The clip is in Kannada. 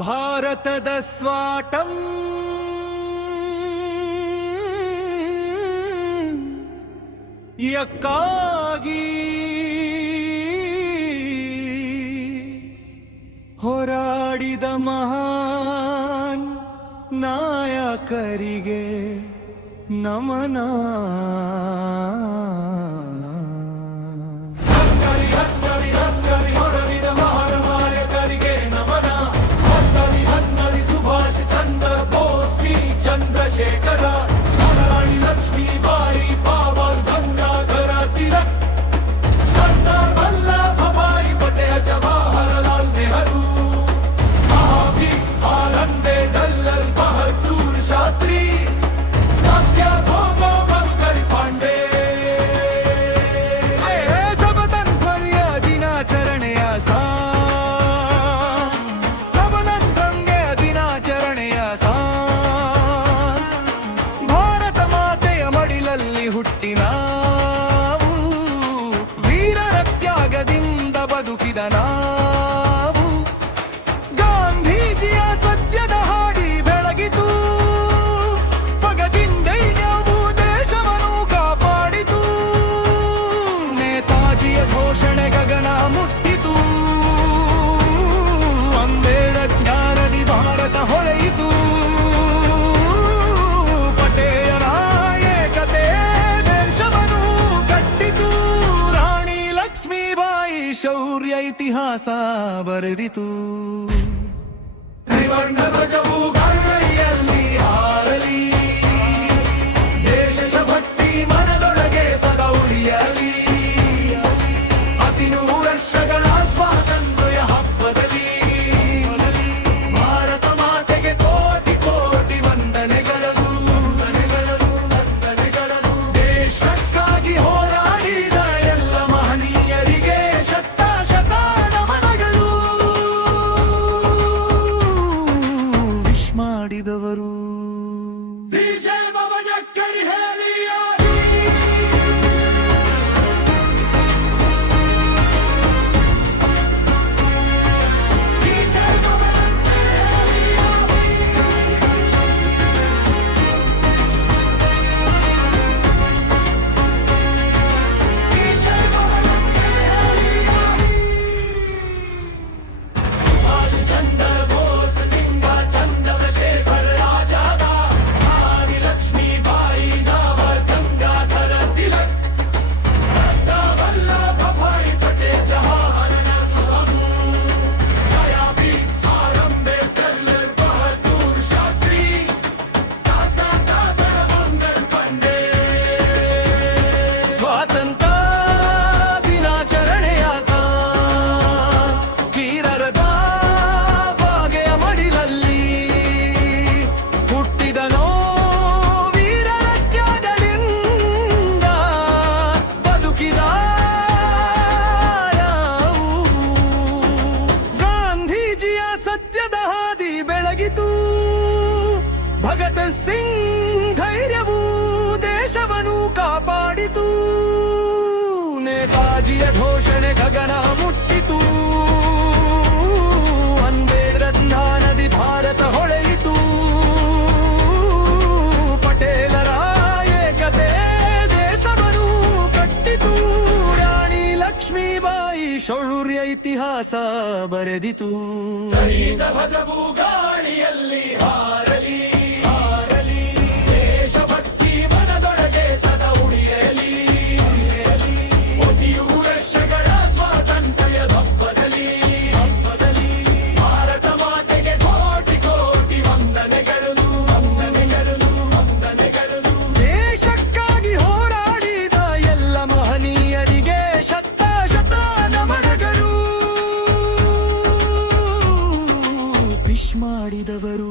ಭಾರತದ ಸ್ವಾತಂ ಯಕ್ಕಾಗಿ ಹೋರಾಡಿದ ಮಹಾನ್ ನಾಯಕರಿಗೆ ನಮನ. ಚಂದ್ರಶೇಖರ, ರಾಣಿ ಲಕ್ಷ್ಮೀಬಾಯಿ, ಬಾಬರ್ ಗಂಗಾಧರ ತಿಲಕ್, ಸರ್ದಾರ್ ವಲ್ಲಭಭಾಯಿ ಪಟೇಲ್, ಜವಾಹರಲಾಲ್ ನೆಹರು, ಮಹಾವೀರ್, ಆನಂದೆ ಡಲ್ಲಲ್, ಬಹದ್ದೂರ್ ಶಾಸ್ತ್ರಿ, ಕಾತ್ಯ ಭೋಗೋ ಮರುಕರಿ ಪಾಂಡೆ. ಜಬತಂತ್ವರ್ಯ ದಿನಾಚರಣೆಯ ಹುಟ್ಟಿ ನಾವು ವೀರರ ತ್ಯಾಗದಿಂದ ಬದುಕಿದ ನಾವು. ಗಾಂಧೀಜಿಯ ಸತ್ಯದ ಹಾಡಿ ಬೆಳಗಿತು, ಪಗದಿಂದೈನ್ಯವು ದೇಶವನ್ನು ಕಾಪಾಡಿತು. ನೇತಾಜಿಯ ಘೋಷಣೆ ಗಗನ ಮುಟ್ಟಿತು, ಅಂಬೇಡ ಜ್ಞಾನದಿ ಭಾರತ ಹೊಳೆಯಿತು. ಶೌರ್ಯ ಇತಿಹಾಸ ಬರೆದಿತು. ತ್ರಿವರ್ಣ ಧ್ವಜವು ಗಾಳಿಯಲ್ಲಿ ಹಾರಲಿ, ದೇಶ ಭಕ್ತಿ ಮನದೊಳಗೆ ಸದಾ ಉಳಿಯಲಿ. ಅತಿ 100 ವರ್ಷಗಳ ಸ್ವಾತಂತ್ರ್ಯ ಹಬ್ಬದಲ್ಲಿ ಭಾರತ ಮಾತೆಗೆ ಕೋಟಿ ಕೋಟಿ ವಂದನೆಗಳು. ದೇಶಕ್ಕಾಗಿ ಹೋರಾಡಿದ ಎಲ್ಲ ಮಹನೀಯರಿಗೆ ಮಾಡಿದವರು. ಭಗತ್ ಸಿಂಗ್ ಧೈರ್ಯವು ದೇಶವನ್ನು ಕಾಪಾಡಿತು. ನೇತಾಜಿಯ ಘೋಷಣೆ ಗಗನ ಮುಟ್ಟಿತು, ಅಂಬೇಡ್ಕರ್ ಜ್ಞಾನದಿ ಭಾರತ ಹೊಳೆಯಿತು. ಪಟೇಲರ ಏಕತೆ ದೇಶವನ್ನು ಕಟ್ಟಿತು. ರಾಣಿ ಲಕ್ಷ್ಮೀಬಾಯಿ ಶೌರ್ಯ ಇತಿಹಾಸ ಬರೆದಿತು. ಧ್ವಜವು ಗಾಳಿಯಲ್ಲಿ ಹಾರಲಿ, ಮಾಡಿದವರು.